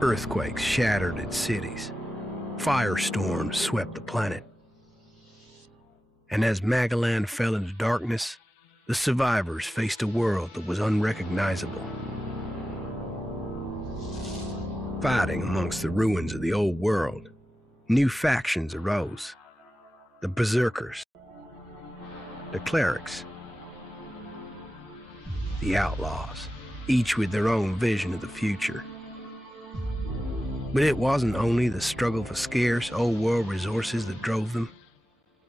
Earthquakes shattered its cities. Firestorms swept the planet. And as Magalan fell into darkness, the survivors faced a world that was unrecognizable. Fighting amongst the ruins of the old world, new factions arose. The Berserkers, the Clerics, the Outlaws, each with their own vision of the future. But it wasn't only the struggle for scarce old world resources that drove them,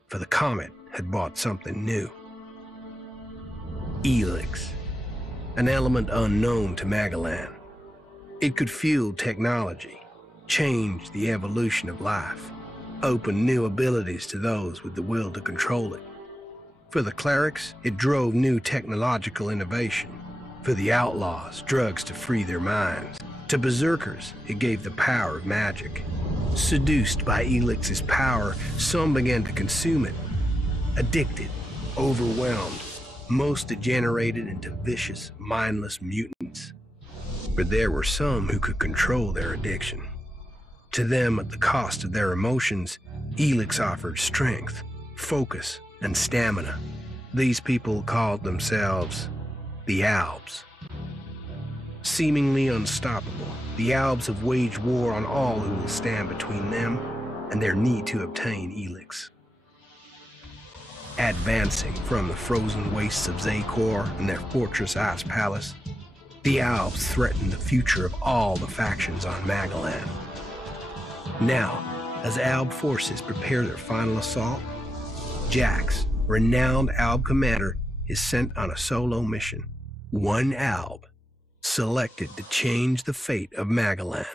for the comet had brought something new. ELEX, an element unknown to Magalan. It could fuel technology, change the evolution of life, open new abilities to those with the will to control it. For the Clerics, it drove new technological innovation. For the Outlaws, drugs to free their minds. To Berserkers, it gave the power of magic. Seduced by ELEX's power, some began to consume it. Addicted, overwhelmed, most degenerated into vicious, mindless mutants. But there were some who could control their addiction. To them, at the cost of their emotions, ELEX offered strength, focus, and stamina. These people called themselves the Albs. Seemingly unstoppable, the Albs have waged war on all who will stand between them and their need to obtain ELEX. Advancing from the frozen wastes of Zakor and their fortress Ice Palace, the Albs threaten the future of all the factions on Magalan. Now, as Alb forces prepare their final assault, Jax, renowned Alb commander, is sent on a solo mission. One Alb, selected to change the fate of Magalan.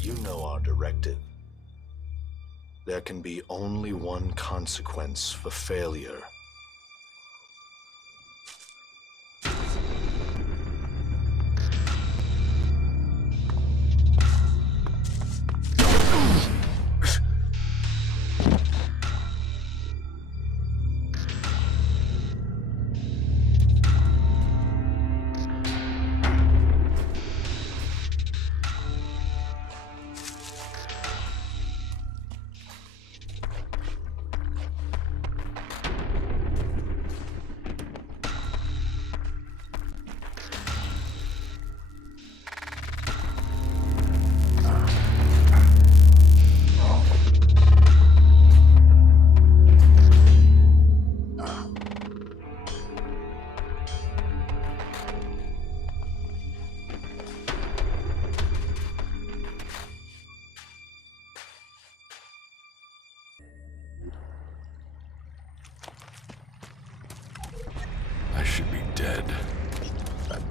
You know our directive. There can be only one consequence for failure.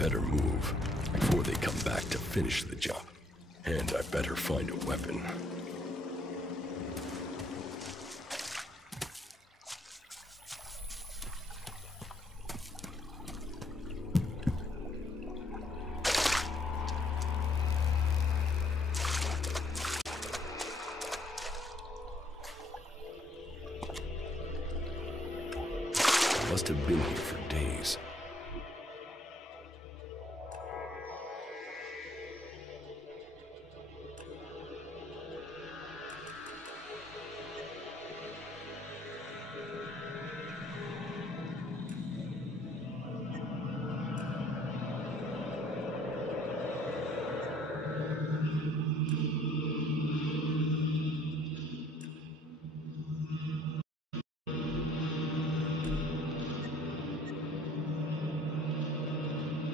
better move before they come back to finish the job. And I better find a weapon. Must have been here for days.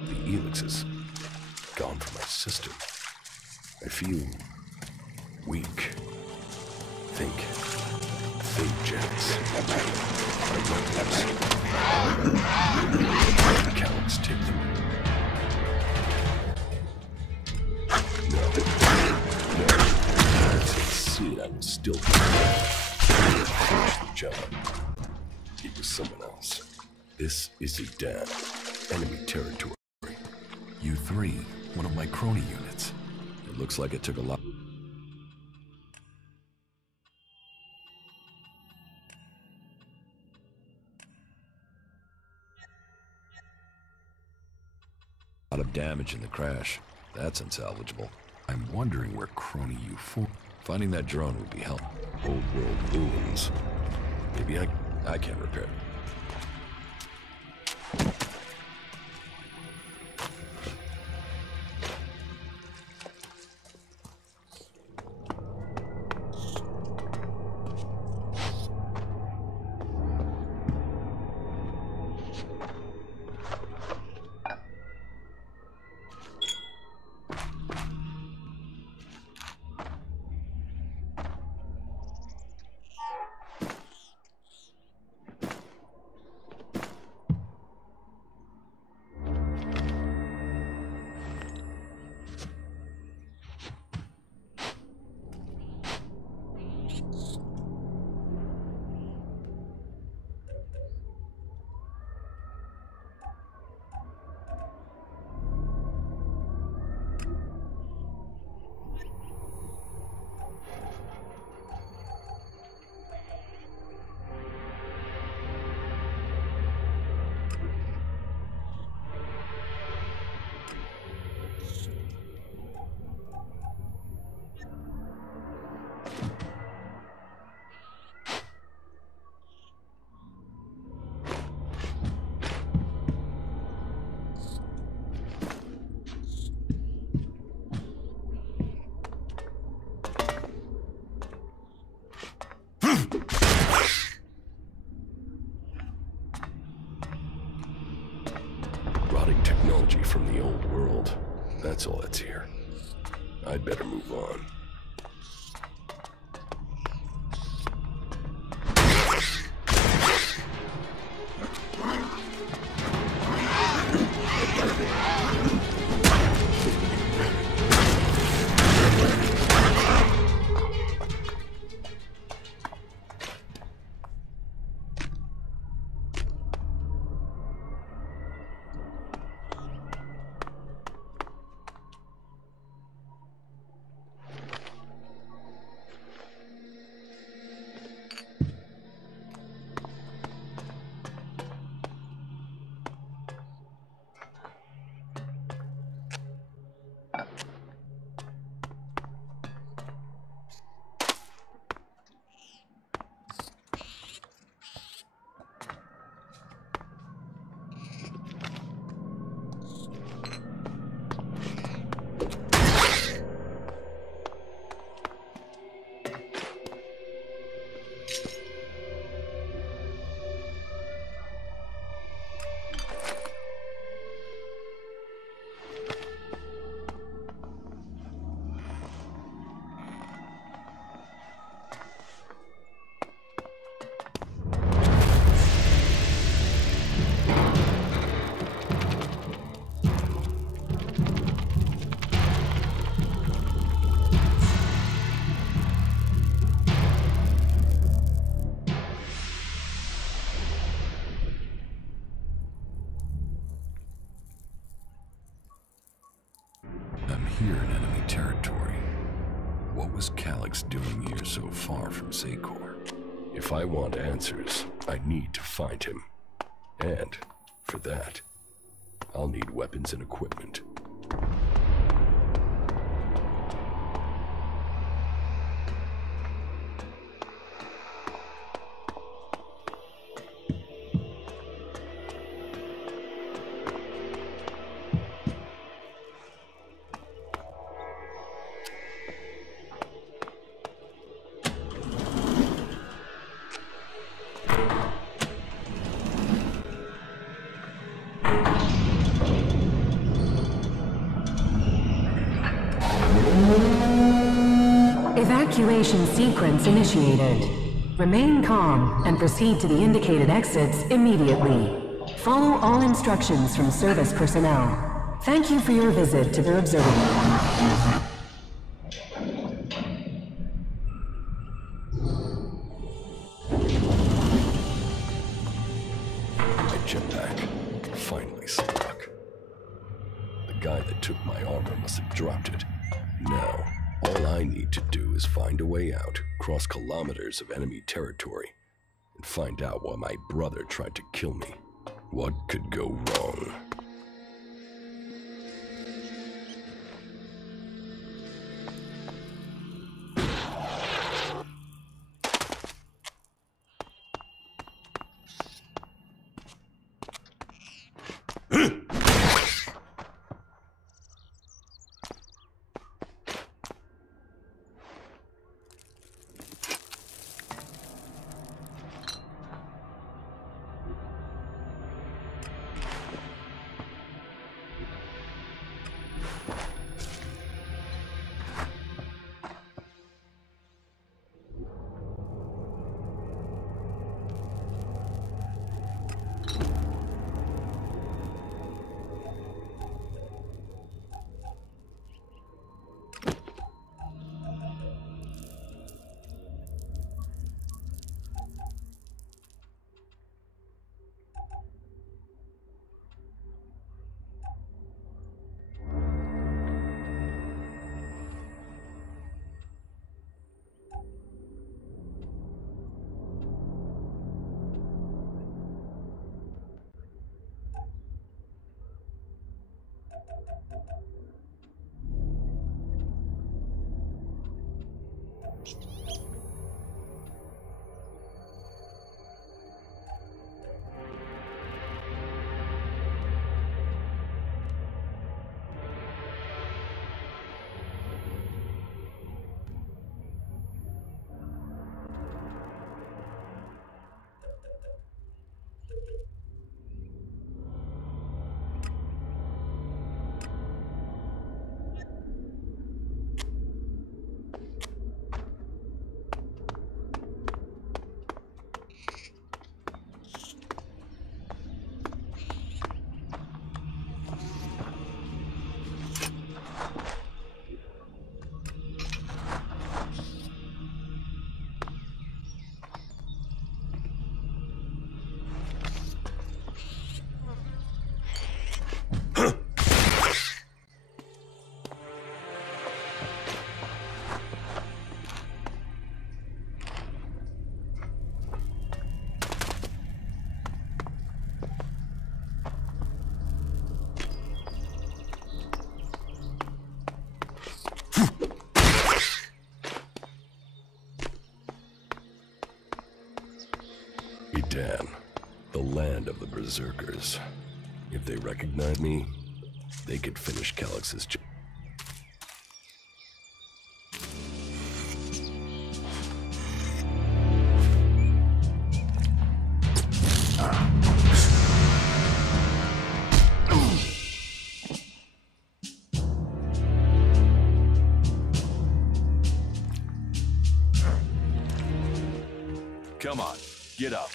The ELEX is gone from my system. I feel weak. Think jets. My counts tick. No. That's it. I will still finish the job. It was someone else. This is a damn enemy territory. U3, one of my crony units. It looks like it took a lot of damage in the crash. That's unsalvageable. I'm wondering where crony U4... Finding that drone would be helpful. Old world ruins. Maybe I can repair it. Rotting technology from the old world. That's all that's here. I'd better move on. here in enemy territory. What was Calyx doing here so far from Secor? If I want answers, I need to find him. And, for that, I'll need weapons and equipment. Evacuation sequence initiated. Remain calm and proceed to the indicated exits immediately. Follow all instructions from service personnel. Thank you for your visit to the observatory. My jetpack finally stuck. The guy that took my armor must have dropped it. Now, all I need to do is find a way out, cross kilometers of enemy territory, and find out why my brother tried to kill me. What could go wrong? Damn, the land of the Berserkers. If they recognize me, they could finish Calyx's job. Come on, get up.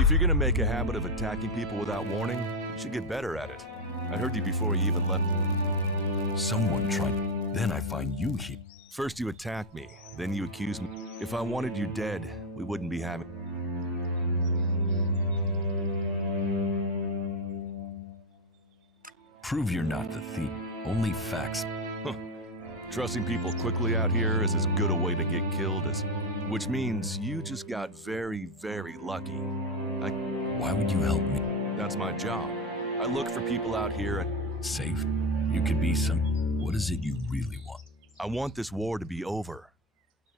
If you're gonna make a habit of attacking people without warning, you should get better at it. I heard you before you even left. Someone tried, then I find you here. First you attack me, then you accuse me. If I wanted you dead, we wouldn't be having... Prove you're not the thief. Only facts. Huh. Trusting people quickly out here is as good a way to get killed as... Which means you just got very, very lucky. Why would you help me? That's my job. I look for people out here and... Safe? You could be some... What is it you really want? I want this war to be over.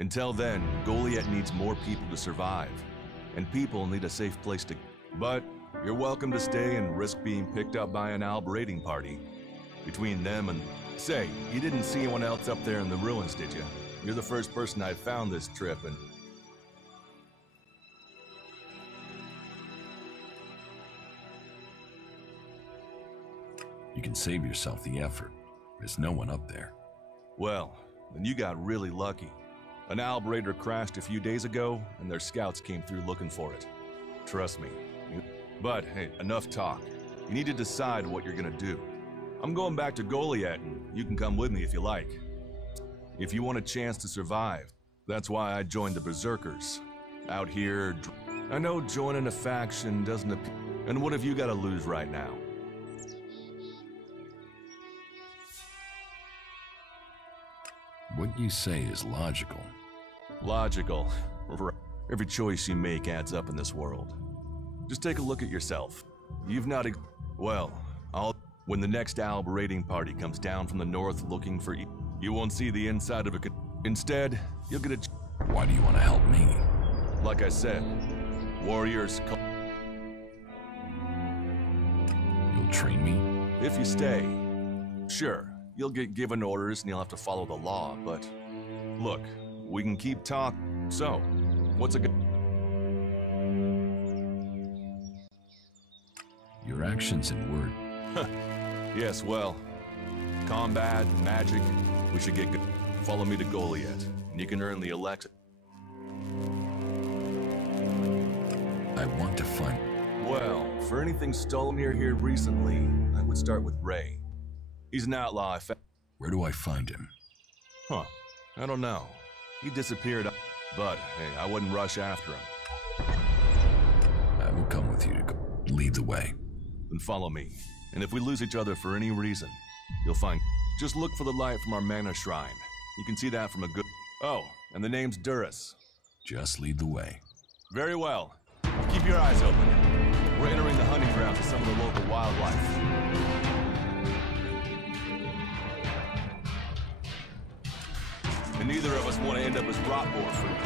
Until then, Goliath needs more people to survive. And people need a safe place to... But you're welcome to stay and risk being picked up by an Alb raiding party. Between them and... Say, you didn't see anyone else up there in the ruins, did you? You're the first person I found this trip, and... You can save yourself the effort. There's no one up there. Well, then you got really lucky. An Alb raider crashed a few days ago, and their scouts came through looking for it. Trust me. But, hey, enough talk. You need to decide what you're gonna do. I'm going back to Goliath, and you can come with me if you like. If you want a chance to survive, that's why I joined the Berserkers. Out here, I know joining a faction doesn't appeal. And what have you got to lose right now? What you say is logical. Logical. Every choice you make adds up in this world. Just take a look at yourself. You've not... Well, when the next Alb raiding party comes down from the north looking for you, you won't see the inside of a... Instead, you'll get a... Why do you want to help me? Like I said, warriors... You'll train me? If you stay. Sure, you'll get given orders and you'll have to follow the law, but... Look, we can keep talking. So, what's a good... Your actions and word. Yes, well, combat, magic, we should get good. Follow me to Goliath, and you can earn the ELEX. I want to find... Well, for anything stolen near here recently, I would start with Ray. He's an outlaw I found. Where do I find him? Huh, I don't know. He disappeared, but hey, I wouldn't rush after him. I will come with you to go. Lead the way. Then follow me. And if we lose each other for any reason, you'll find... Just look for the light from our mana shrine. You can see that from a good... Oh, and the name's Duras. Just lead the way. Very well. Keep your eyes open. We're entering the hunting grounds of some of the local wildlife. And neither of us want to end up as rot boar food.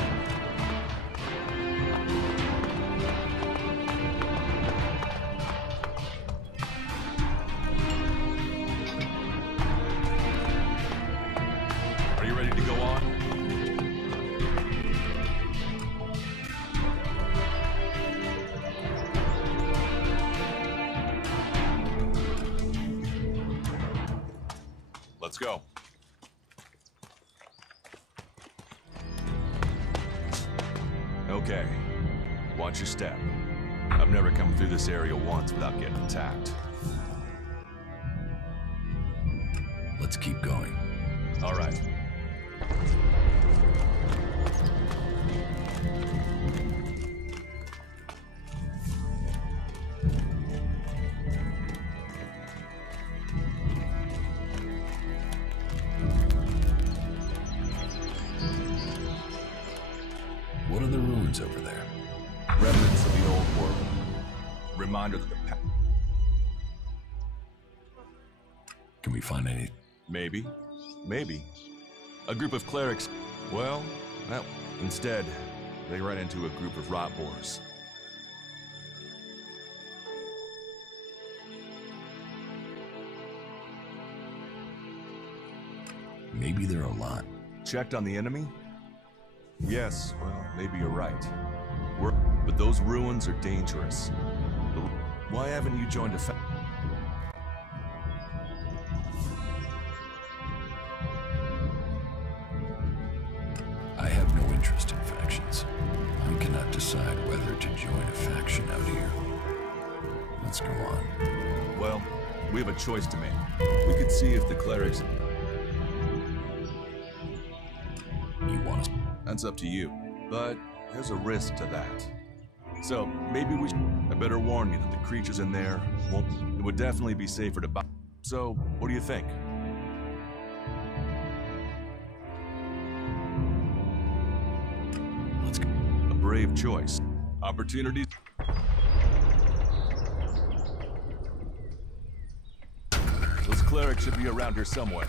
Ready to go on? Let's go. Okay. Watch your step. I've never come through this area once without getting attacked. Let's keep going. All right. What are the ruins over there? Remnants of the old world. Reminder that the past... Can we find any? Maybe. Maybe. A group of clerics... Well, instead, they ran into a group of rot boars. Maybe there are a lot. Checked on the enemy? Yes, well, maybe you're right. But those ruins are dangerous. Why haven't you joined a I have no interest in factions. I cannot decide whether to join a faction out here. Let's go on. Well, we have a choice to make. We could see if the clerics... You want us? That's up to you. But there's a risk to that. So, maybe we should... I better warn you that the creatures in there won't... It would definitely be safer to buy... So, what do you think? Let's go. A brave choice. Opportunities. Those clerics should be around here somewhere.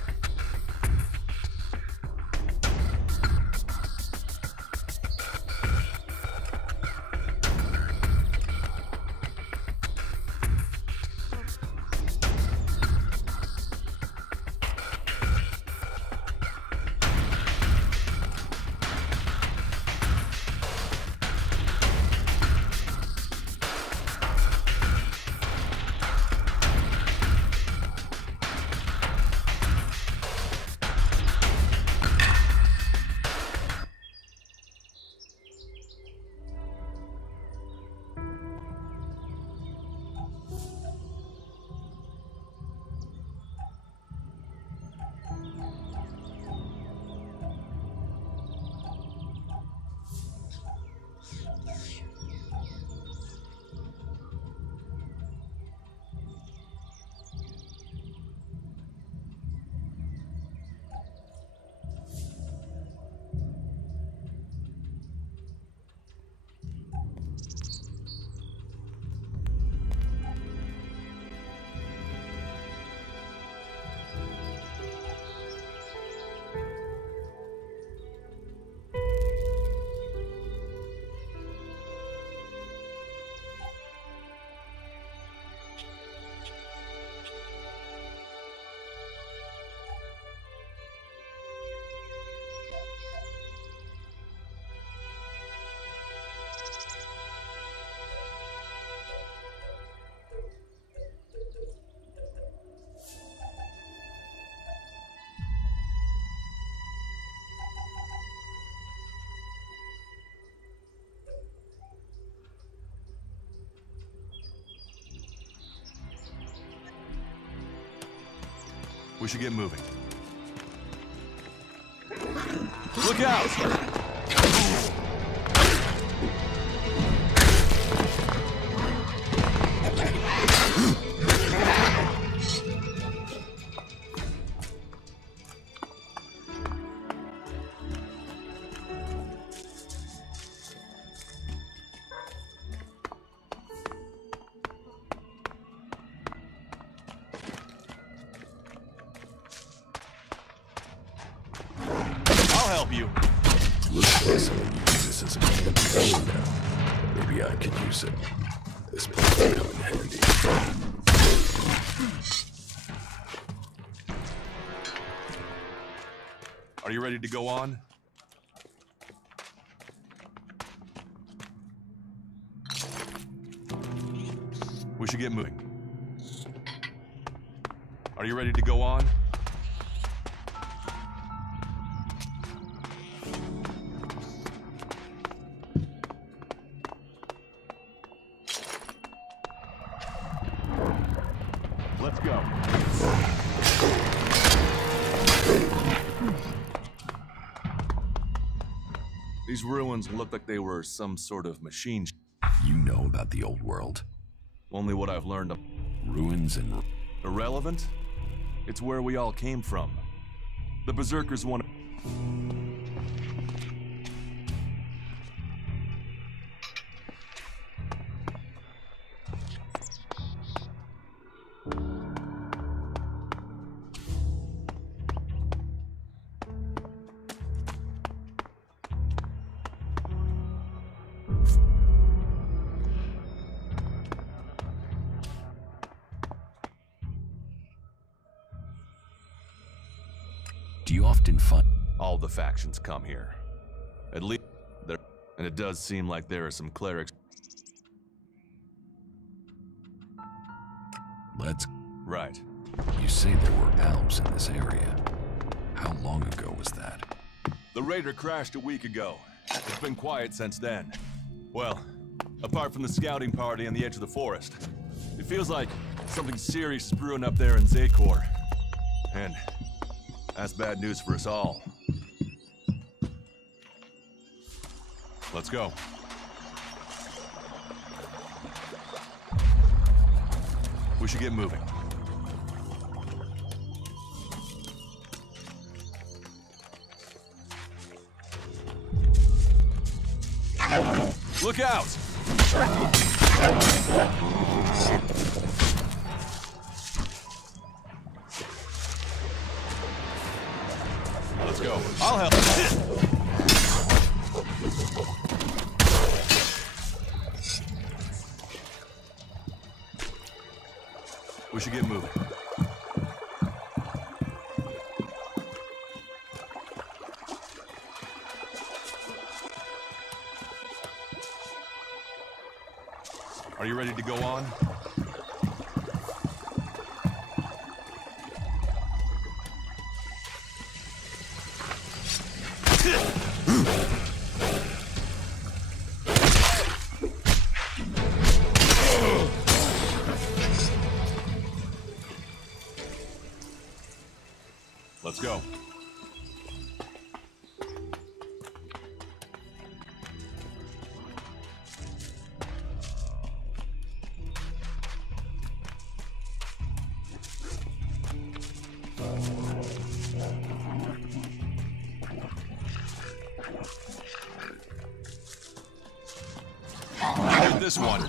We should get moving. Look out! You. Looks like someone uses this as a phone now. Maybe I could use it. This place will come in handy. Are you ready to go on? We should get moving. Are you ready to go on? Let's go. These ruins look like they were some sort of machine. You know about the old world? Only what I've learned. Ruins and... Irrelevant? It's where we all came from. The Berserkers want... Do you often find... All the factions come here. At least there... And it does seem like there are some clerics... Let's... Right. You say there were Alps in this area. How long ago was that? The raider crashed a week ago. It's been quiet since then. Well, apart from the scouting party on the edge of the forest. It feels like something serious is brewing up there in Zakor. And that's bad news for us all. Let's go. We should get moving. Look out! Let's go. I'll help. We should get moving. Are you ready to go on? Let's go. Get this one.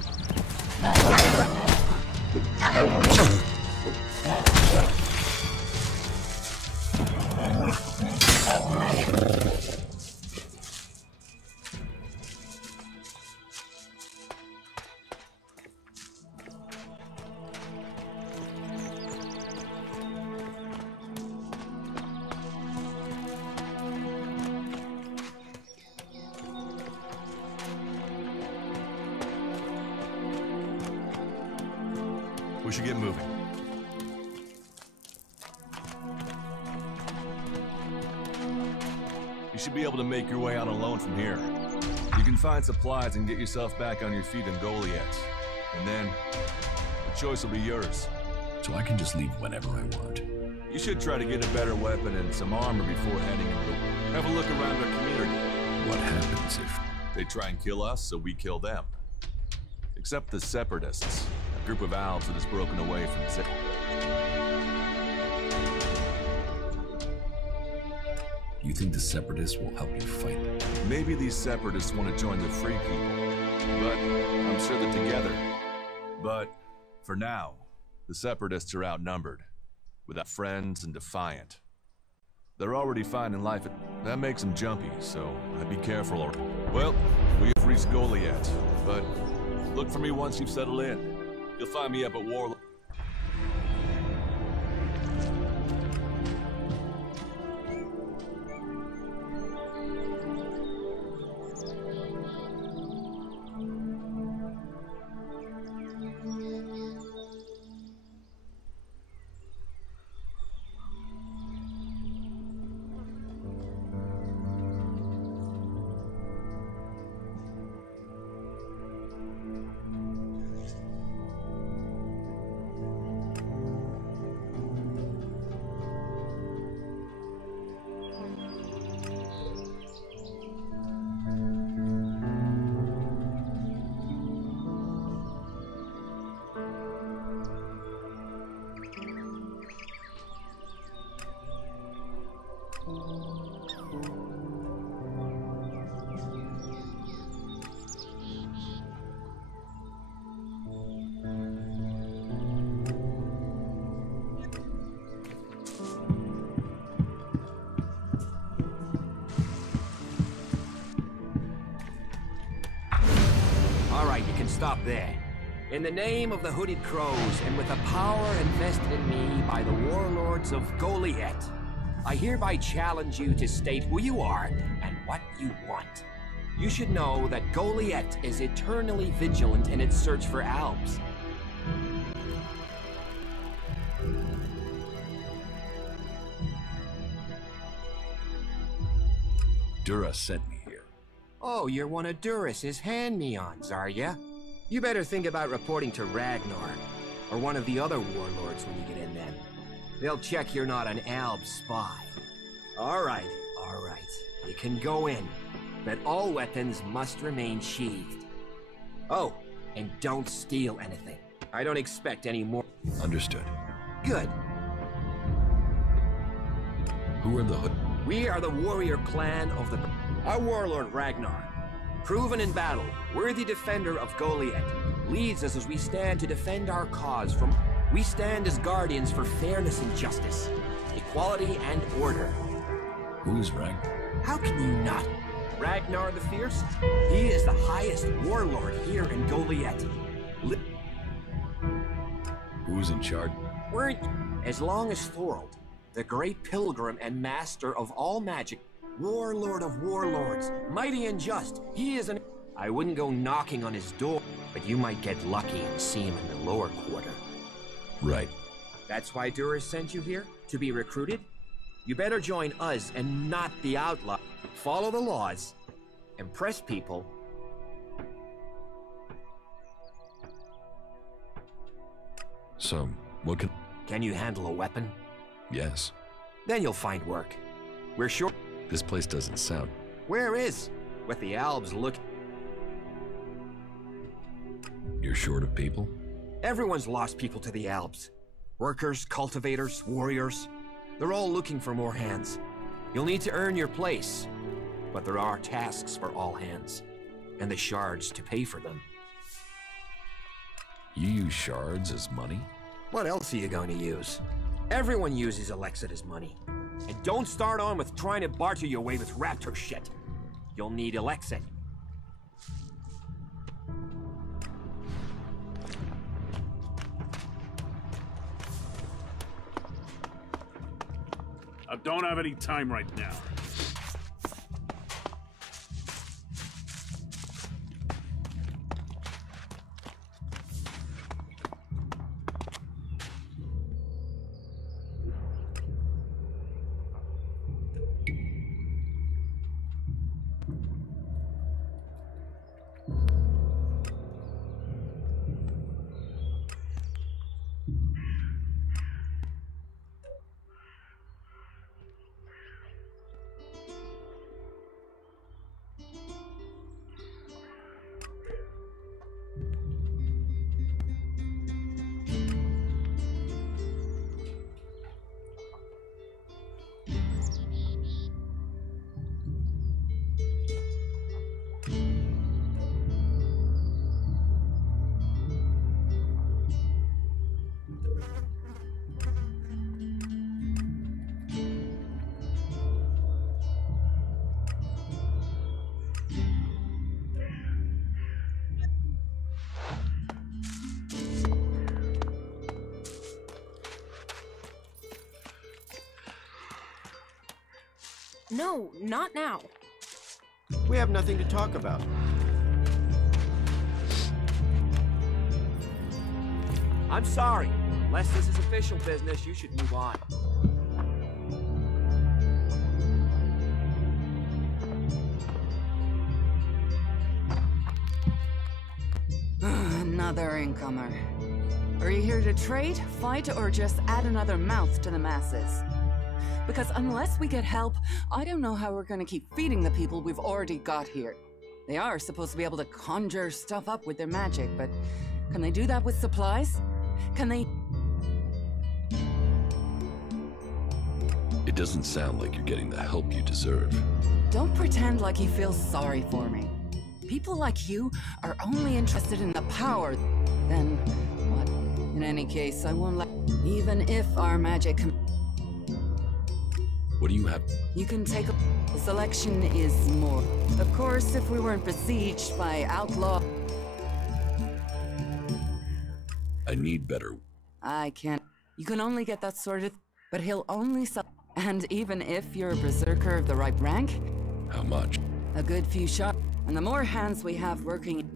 We should get moving. You should be able to make your way out alone from here. You can find supplies and get yourself back on your feet in Goliath. And then, the choice will be yours. So I can just leave whenever I want. You should try to get a better weapon and some armor before heading into the... Have a look around our community. What happens if... They try and kill us, so we kill them. Except the Separatists, a group of Alps that has broken away from Zip. You think the Separatists will help you fight? Maybe these Separatists want to join the Free People, but I'm sure they're together. But for now, the Separatists are outnumbered, without friends and defiant. They're already finding life. That makes them jumpy, so I'd be careful. Well, we have reached Goliath, but look for me once you've settled in. You'll find me up at War. Stop there. In the name of the Hooded Crows, and with the power invested in me by the warlords of Goliath, I hereby challenge you to state who you are and what you want. You should know that Goliath is eternally vigilant in its search for Alps. Dura sent me here. Oh, you're one of Duras's hand-me-ons, are ya? You better think about reporting to Ragnar, or one of the other warlords when you get in then. They'll check you're not an Alb spy. Alright, you can go in, but all weapons must remain sheathed. Oh, and don't steal anything. I don't expect any more. Understood. Good. Who are the Hood? We are the warrior clan of the... Our warlord Ragnar. Proven in battle, worthy defender of Goliath, leads us as we stand to defend our cause from... We stand as guardians for fairness and justice, equality and order. Who's Ragnar? How can you not? Ragnar the Fierce? He is the highest warlord here in Goliath. Who's in charge? Weren't as long as Thorold, the great pilgrim and master of all magic, warlord of warlords, mighty and just, he is an... I wouldn't go knocking on his door, but you might get lucky and see him in the lower quarter. Right. That's why Duras sent you here? To be recruited? You better join us and not the outlaw. Follow the laws. Impress people. So, what can... Can you handle a weapon? Yes. Then you'll find work. We're sure... This place doesn't sound... Where is? With the Albs look... You're short of people? Everyone's lost people to the Alps. Workers, cultivators, warriors. They're all looking for more hands. You'll need to earn your place. But there are tasks for all hands. And the shards to pay for them. You use shards as money? What else are you going to use? Everyone uses ELEX as money. And don't start on with trying to barter your way with raptor shit. You'll need ELEX. I don't have any time right now. No, not now. We have nothing to talk about. I'm sorry. Unless this is official business, you should move on. Another incomer. Are you here to trade, fight, or just add another mouth to the masses? Because unless we get help, I don't know how we're gonna keep feeding the people we've already got here. They are supposed to be able to conjure stuff up with their magic, but can they do that with supplies? Can they... It doesn't sound like you're getting the help you deserve. Don't pretend like you feel sorry for me. People like you are only interested in the power. Then, what? In any case, I won't let... Even if our magic... What do you have? You can take a... The selection is more. Of course, if we weren't besieged by outlaw... I need better. I can't... You can only get that sort of... But he'll only sell... And even if you're a berserker of the right rank... How much? A good few shots. And the more hands we have working...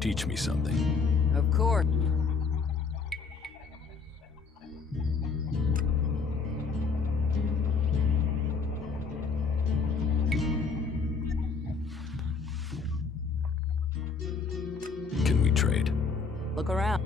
Teach me something. Of course. Can we trade? Look around.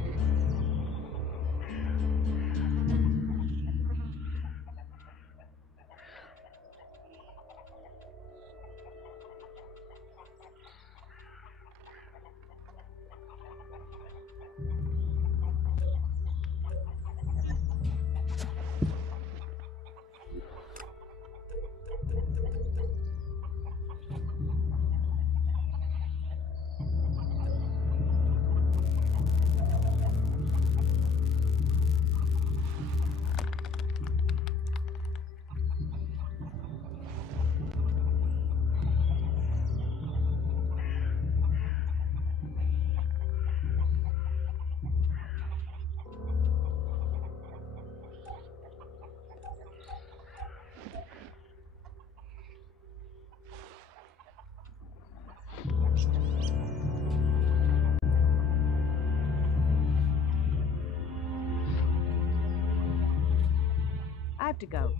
I have to go.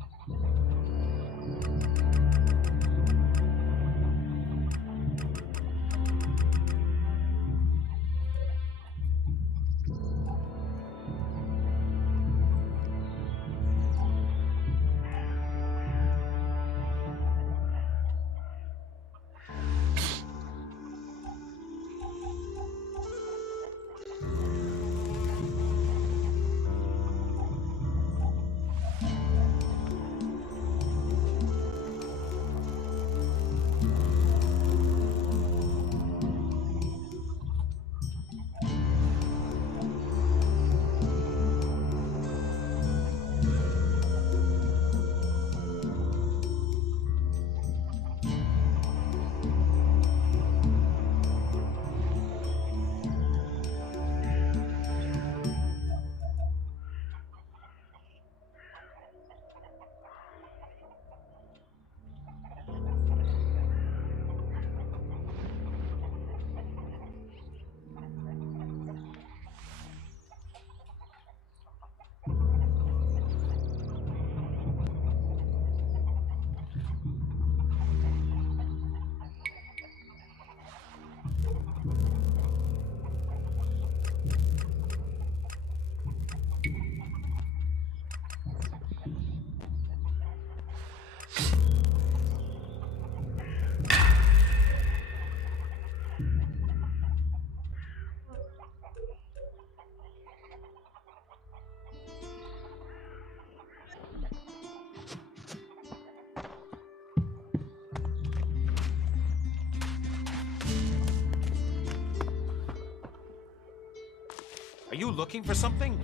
Are you looking for something?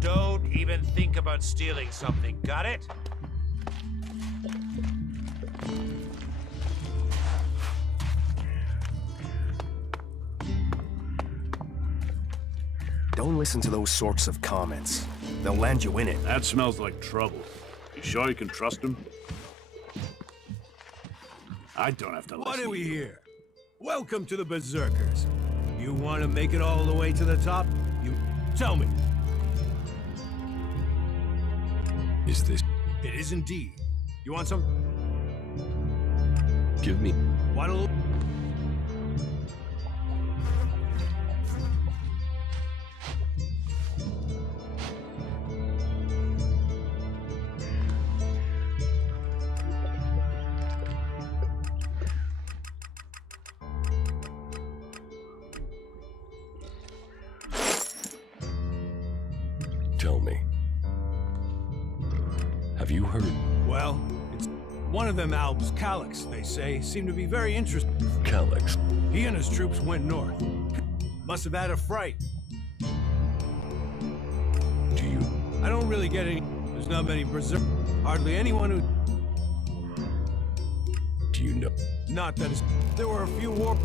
Don't even think about stealing something, got it? Don't listen to those sorts of comments. They'll land you in it. That smells like trouble. You sure you can trust him? I don't have to listen. What are we here? Welcome to the Berserkers. You want to make it all the way to the top? You tell me. Is this? It is indeed. You want some? Give me. What'll? Tell me. Have you heard? Well, it's one of them Albs, Calyx, they say, seemed to be very interested. Calyx. He and his troops went north. Must have had a fright. Do you? I don't really get any. There's not many Berserkers. Hardly anyone who. Do you know? Not that it's. There were a few war.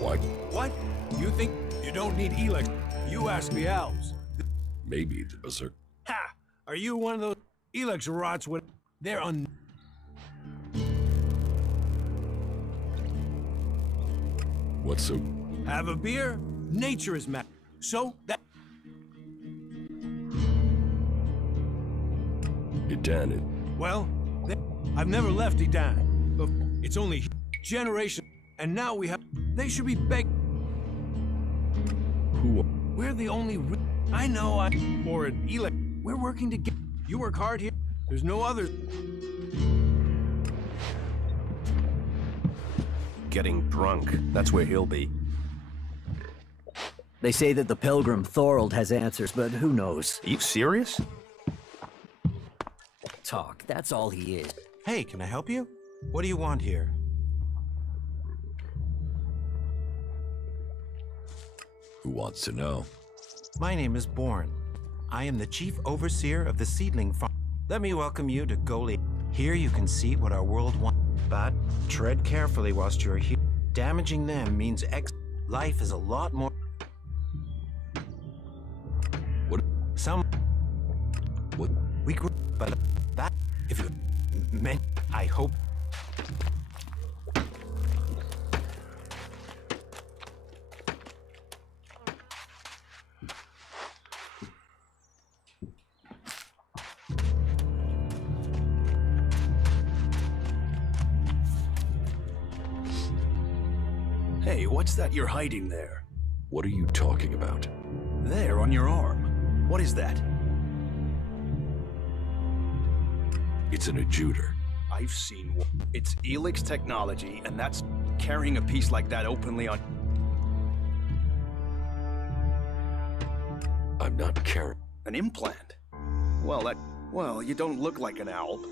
What? What? You think you don't need ELEX? You ask the Albs. Maybe the Berserk. Ha! Are you one of those ELEX rots with. They're un. What's so? Have a beer? Nature is mad. So that. Idan. Well, I've never left Idan. But it's only generation, and now we have. They should be begged. Who? We're the only. I know. Or an ELEX. We're working together. You work hard here. There's no others. Getting drunk. That's where he'll be. They say that the pilgrim Thorold has answers, but who knows? Are you serious? Talk, that's all he is. Hey, can I help you? What do you want here? Who wants to know? My name is Born. I am the chief overseer of the seedling farm. Let me welcome you to Goli. Here you can see what our world wants. But tread carefully whilst you're here. Damaging them means life is a lot more. What? What? We grew, but that if you meant, I hope. Hey, what's that you're hiding there? What are you talking about? There, on your arm. What is that? It's an adjuter. I've seen one. It's ELEX technology, and that's carrying a piece like that openly on... I'm not carrying... An implant? Well, you don't look like an owl.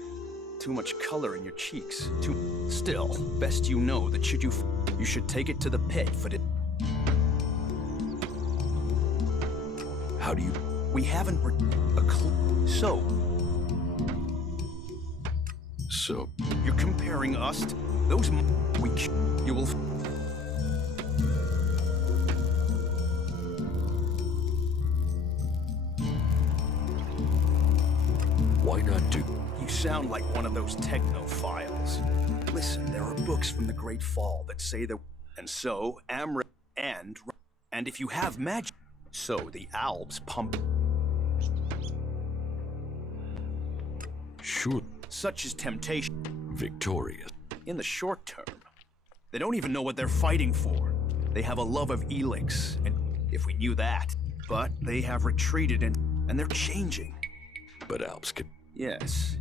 Too much color in your cheeks. Still, best you know that you should take it to the pit for the... How do you... We haven't a clue. So, you're comparing us to those you will... Why not do... You sound like one of those technophiles. Listen, there are books from the Great Fall that say that... And so, and if you have magic... So, the Alps pump... Sure. Such is temptation. Victorious. In the short term. They don't even know what they're fighting for. They have a love of ELEX, and if we knew that. But they have retreated and they're changing. But Alps can... Yes.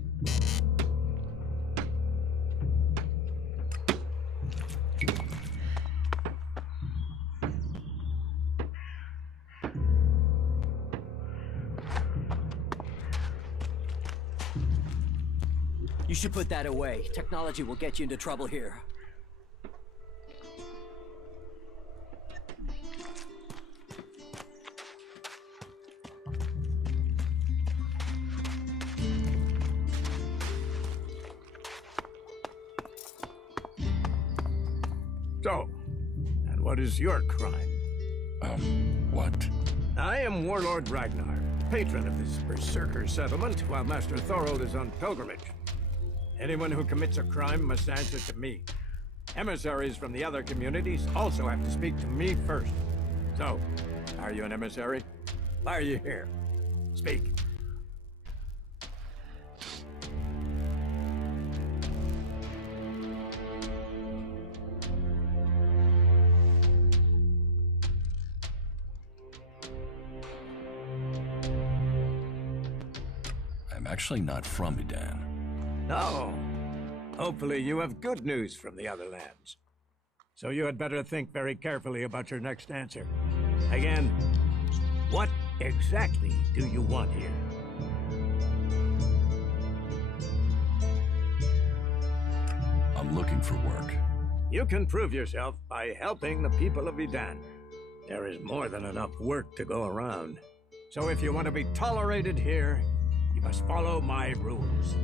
You should put that away. Technology will get you into trouble here. So, and what is your crime? What? I am Warlord Ragnar, patron of this berserker settlement while Master Thorold is on pilgrimage. Anyone who commits a crime must answer to me. Emissaries from the other communities also have to speak to me first. So, are you an emissary? Why are you here? Speak. I'm actually not from Edan. Oh, hopefully you have good news from the other lands. So you had better think very carefully about your next answer. Again, what exactly do you want here? I'm looking for work. You can prove yourself by helping the people of Edan. There is more than enough work to go around. So if you want to be tolerated here, you must follow my rules.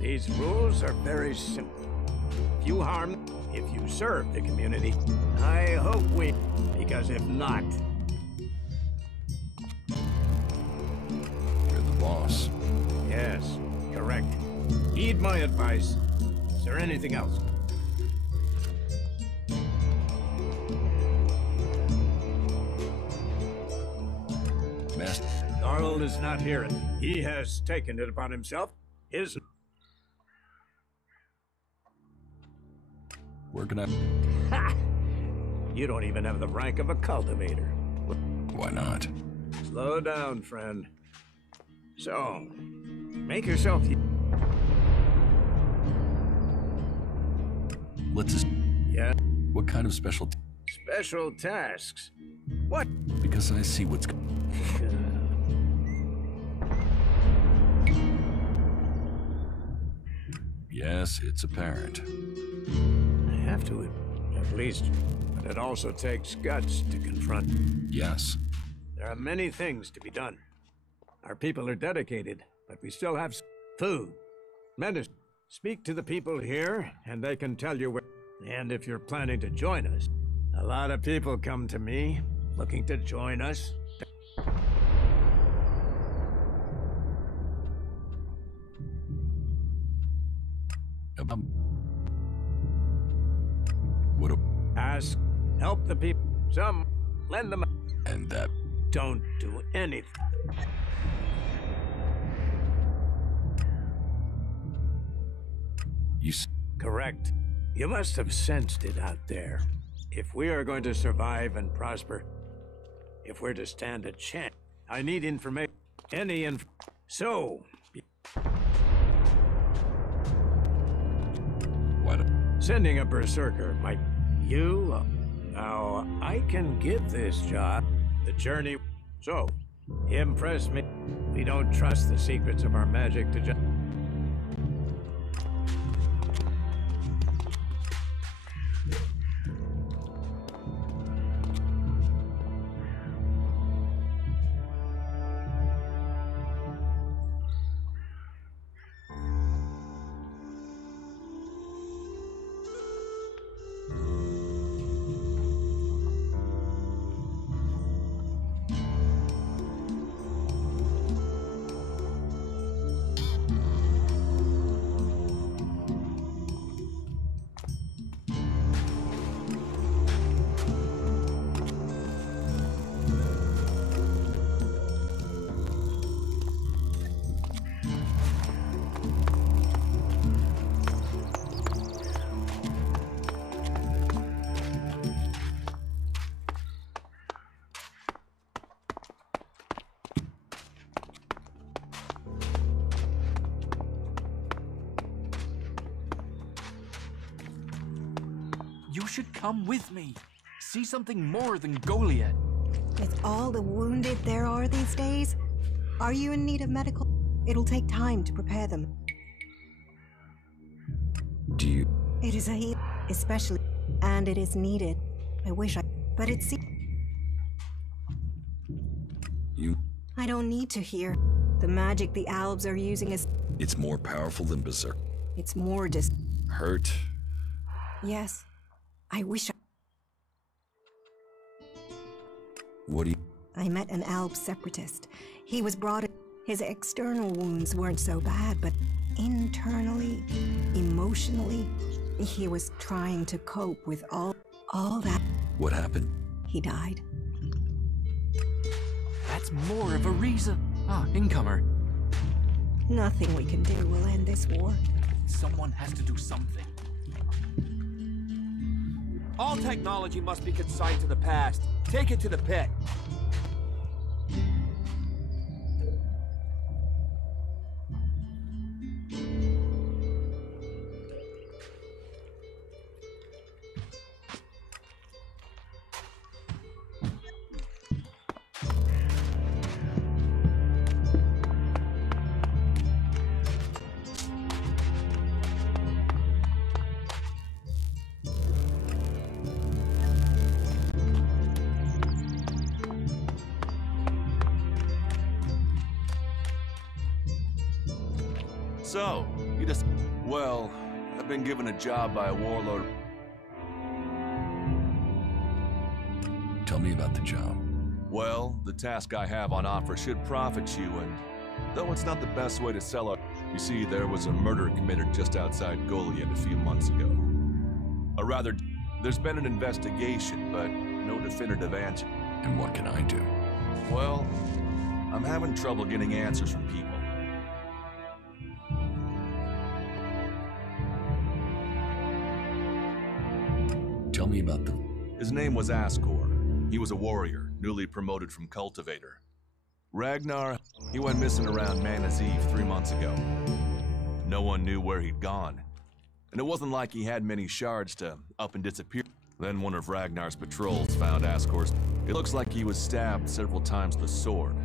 These rules are very simple. If you harm, if you serve the community, I hope we... Because if not... You're the boss. Yes, correct. Heed my advice. Is there anything else? Master... Thorold is not here. He has taken it upon himself. Where can I... Ha! You don't even have the rank of a cultivator. Why not? Slow down, friend. So, make yourself... Let's just... Yeah? What kind of special... Special tasks? What? Because I see what's... Yes, it's apparent. I have to, at least. But it also takes guts to confront. Yes. There are many things to be done. Our people are dedicated, but we still have food, medicine. Speak to the people here, and they can tell you where... And if you're planning to join us, a lot of people come to me, looking to join us. What a... Ask, help the people. Some, lend them... And that... Don't do anything. You... Correct. You must have sensed it out there. If we are going to survive and prosper, if we're to stand a chance, I need information. So... What? Sending a berserker might... You... Now, I can give this job. The journey... So, impress me. We don't trust the secrets of our magic to just... You should come with me. See something more than Goliath. With all the wounded there are these days, are you in need of medical? It'll take time to prepare them. Do you... It is especially, and it is needed. I wish I... But it's... You... I don't need to hear. The magic the Albs are using is... It's more powerful than Berserk. It's more Hurt? Yes. I wish I... What do you... I met an Alb separatist. He was brought in... His external wounds weren't so bad, but internally, emotionally, he was trying to cope with all that. What happened? He died. That's more of a reason. Ah, incomer. Nothing we can do will end this war. Someone has to do something. All technology must be consigned to the past. Take it to the pit. So, you just... Well, I've been given a job by a warlord. Tell me about the job. Well, the task I have on offer should profit you, and though it's not the best way to sell it, you see, there was a murder committed just outside Goliath a few months ago. Or rather, there's been an investigation, but no definitive answer. And what can I do? Well, I'm having trouble getting answers from people. Tell me about the... His name was Ascor. He was a warrior, newly promoted from cultivator. Ragnar, he went missing around Mana's Eve 3 months ago. No one knew where he'd gone. And it wasn't like he had many shards to up and disappear. Then one of Ragnar's patrols found Ascor's. It looks like he was stabbed several times with a sword.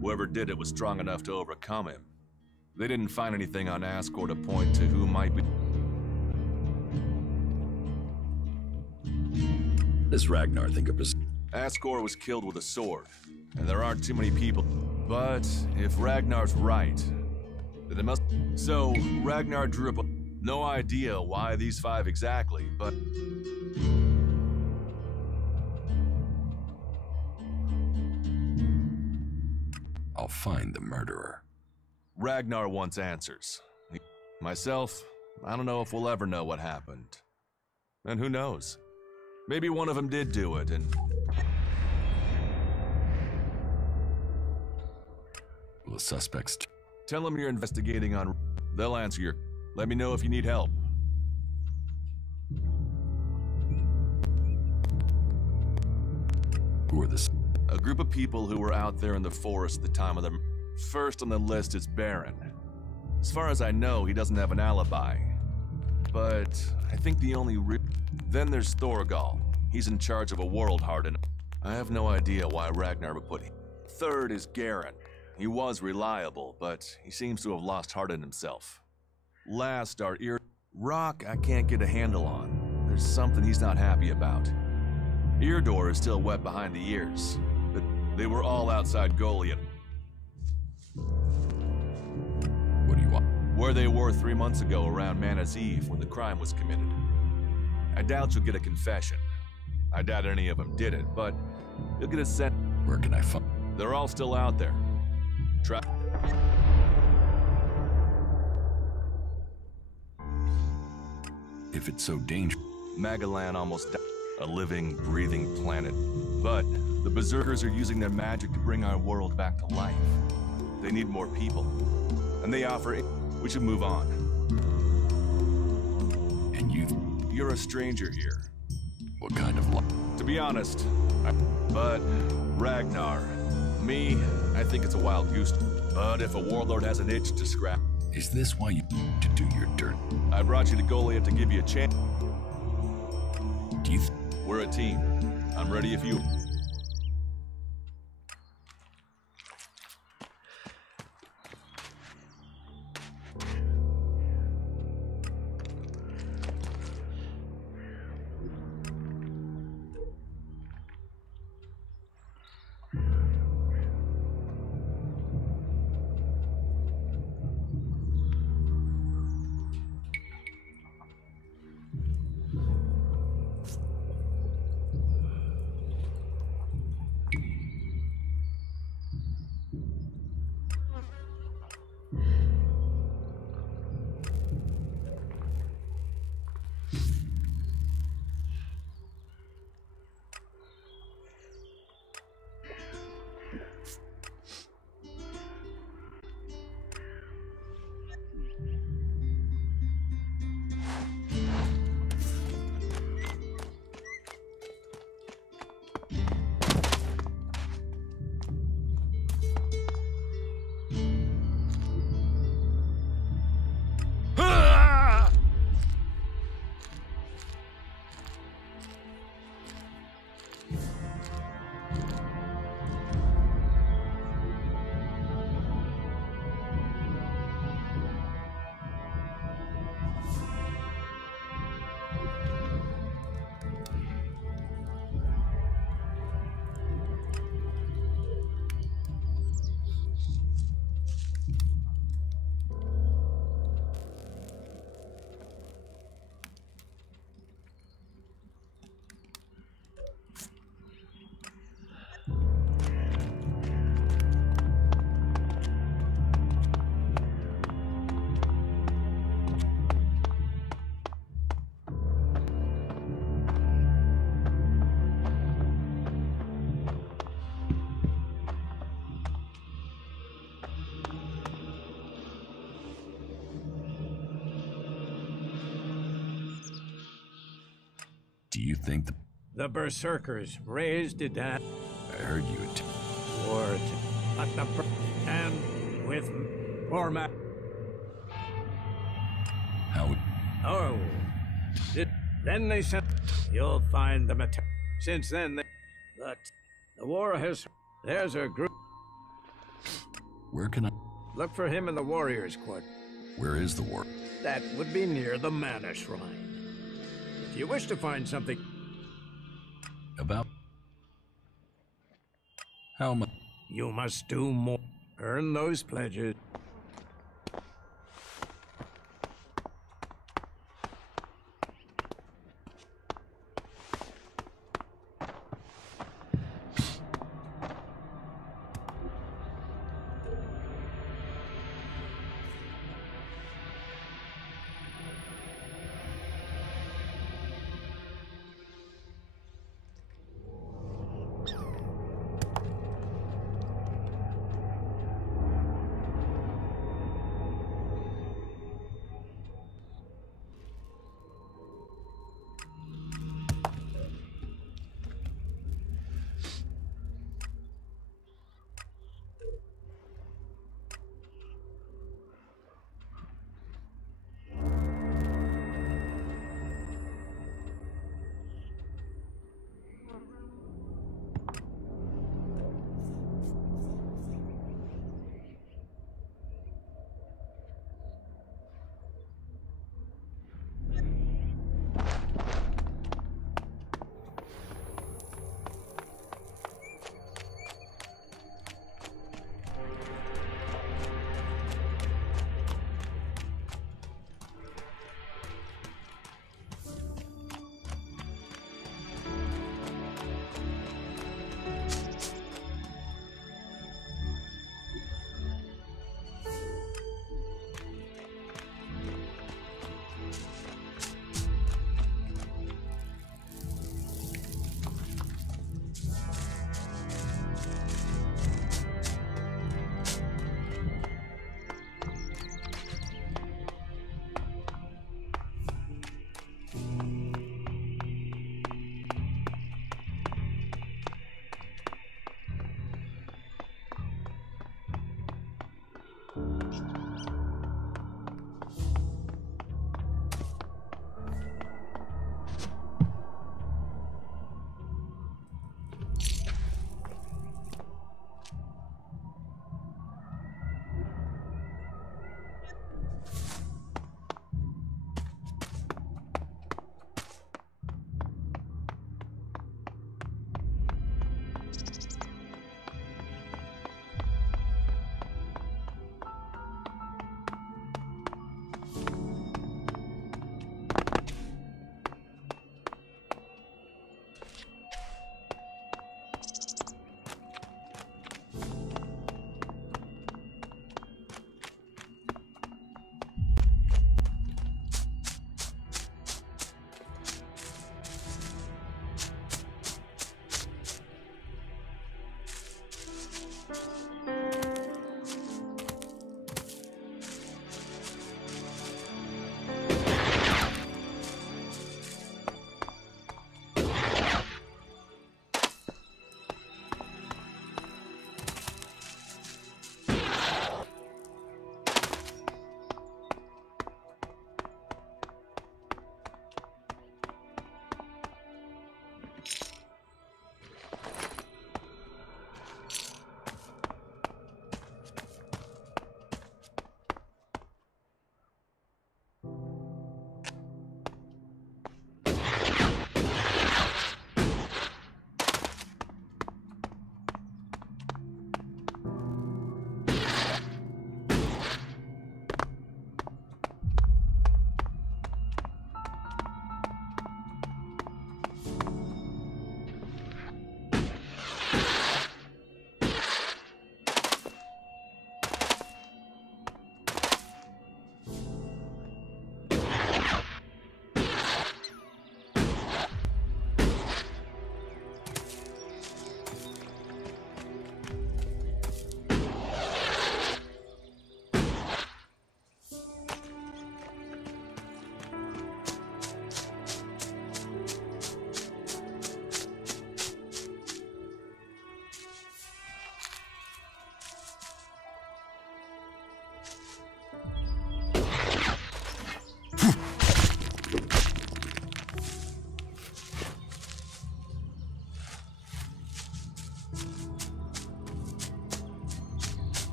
Whoever did it was strong enough to overcome him. They didn't find anything on Ascor to point to who might be... Does Ragnar think of us? Ascor was killed with a sword, and there aren't too many people. But if Ragnar's right, then it must... So, Ragnar drew up a... No idea why these 5 exactly, but... I'll find the murderer. Ragnar wants answers. Myself, I don't know if we'll ever know what happened. And who knows? Maybe one of them did do it, and... Will the suspects... Tell them you're investigating on... They'll answer your... Let me know if you need help. Who are the... A group of people who were out there in the forest at the time of the... First on the list is Baron. As far as I know, he doesn't have an alibi. But I think the only Then there's Thorgal. He's in charge of a world hardened. I have no idea why Ragnar would put him. Third is Garen. He was reliable, but he seems to have lost heart in himself. Last are Rock I can't get a handle on. There's something he's not happy about. Eardor is still wet behind the ears, but they were all outside Goliath. What do you want? Where they were 3 months ago around Mana's Eve when the crime was committed. I doubt you'll get a confession. I doubt any of them did it, but you'll get a sense. Where can I find? They're all still out there. Try. If it's so dangerous. Magalan almost died. A living, breathing planet. But the Berserkers are using their magic to bring our world back to life. They need more people. And they offer it. We should move on. And you're a stranger here. What kind of luck? To be honest, but Ragnar, me, I think it's a wild goose. But if a warlord has an itch to scrap... Is this why you to do your dirt? I brought you to Goliath to give you a chance. Do you We're a team. I'm ready if you... Do you think the Berserkers raised Edan? I heard you Ward, but the and with Format. How? Oh, then they said you'll find the material. Since then, but the war has. There's a group. Where can I look for him in the Warriors' Court? Where is the war? That would be near the Mana Shrine. If you wish to find something about how much, you must do more. Earn those pledges.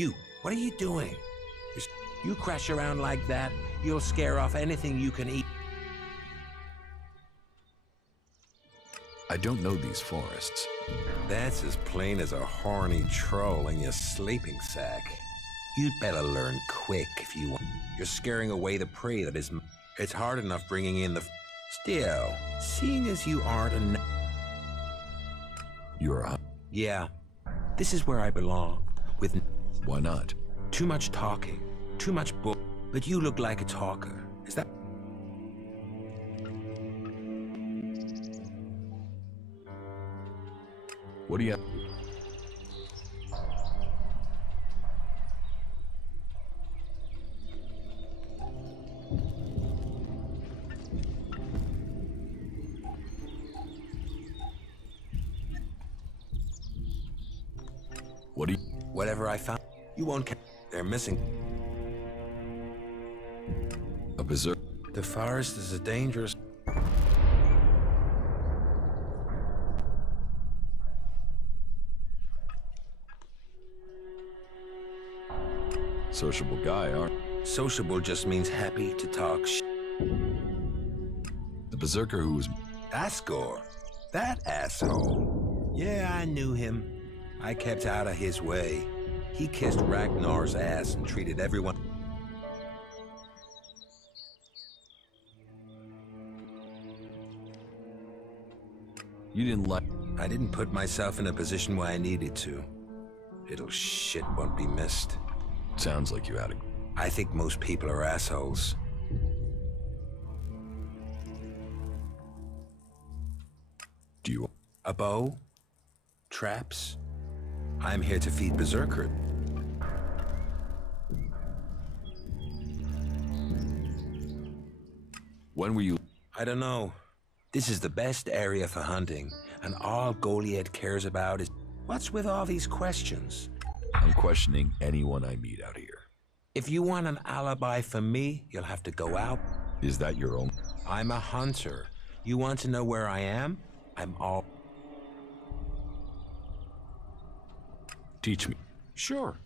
You, what are you doing? You crash around like that, you'll scare off anything you can eat. I don't know these forests. That's as plain as a horny troll in your sleeping sack. You'd better learn quick if you want. You're scaring away the prey that is... It's hard enough bringing in the... Still, seeing as you aren't a... You're a... Yeah, this is where I belong. With... Why not? Too much talking, too much bull. But you look like a talker. Is that... What do you have? What do you... Whatever I found, you won't... They're missing. A berserk... The forest is a dangerous... Sociable guy, aren't... Sociable just means happy to talk The berserker who was... Asgore? That asshole? Yeah, I knew him. I kept out of his way. He kissed Ragnar's ass and treated everyone... You didn't like... I didn't put myself in a position where I needed to. Little shit won't be missed. Sounds like you had a... I think most people are assholes. Do you... A bow? Traps? I'm here to feed Berserker. When were you... I don't know. This is the best area for hunting, and all Goliath cares about is... What's with all these questions? I'm questioning anyone I meet out here. If you want an alibi for me, you'll have to go out. Is that your own? I'm a hunter. You want to know where I am? I'm all... Teach me. Sure.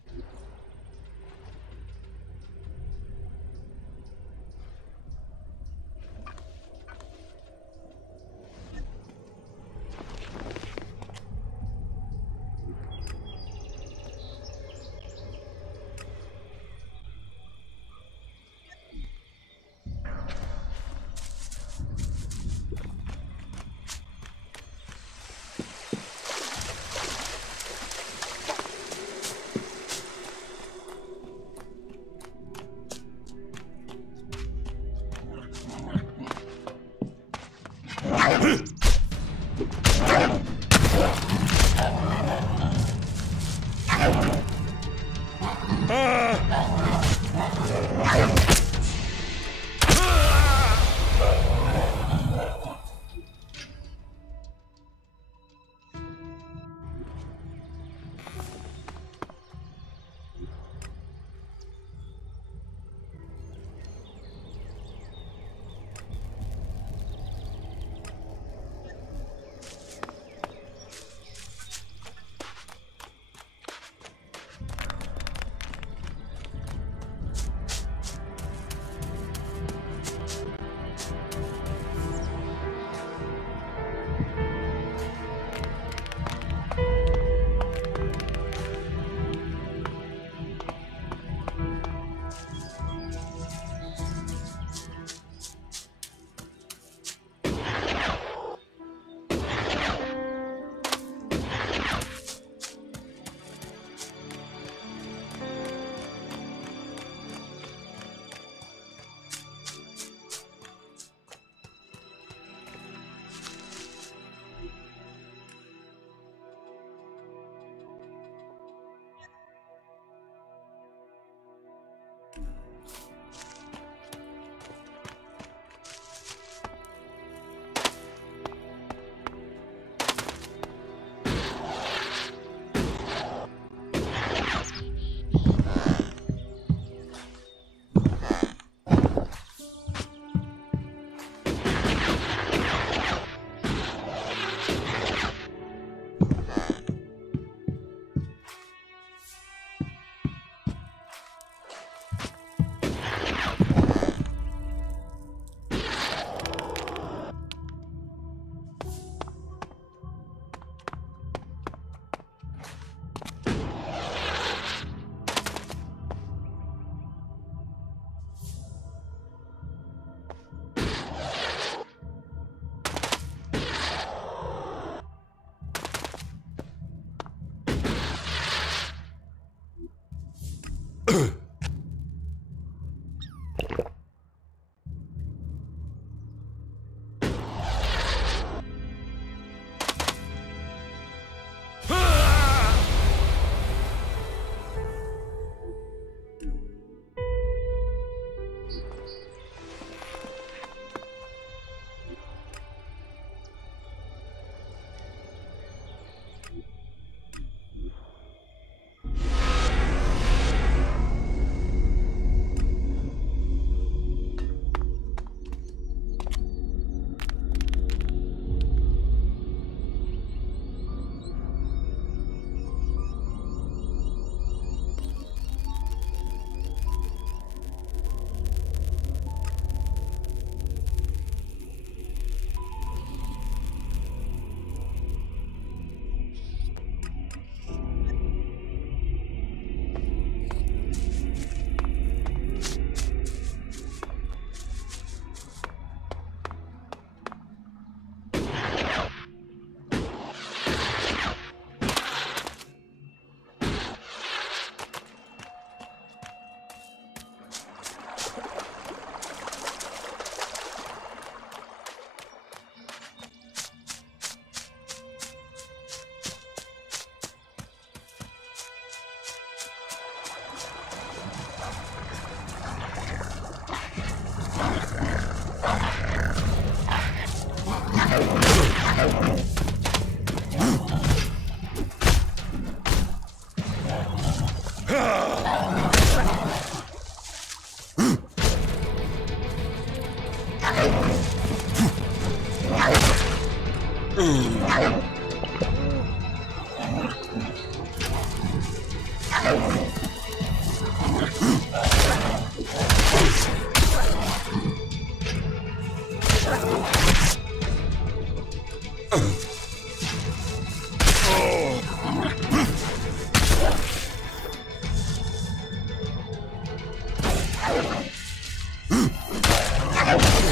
Ugh!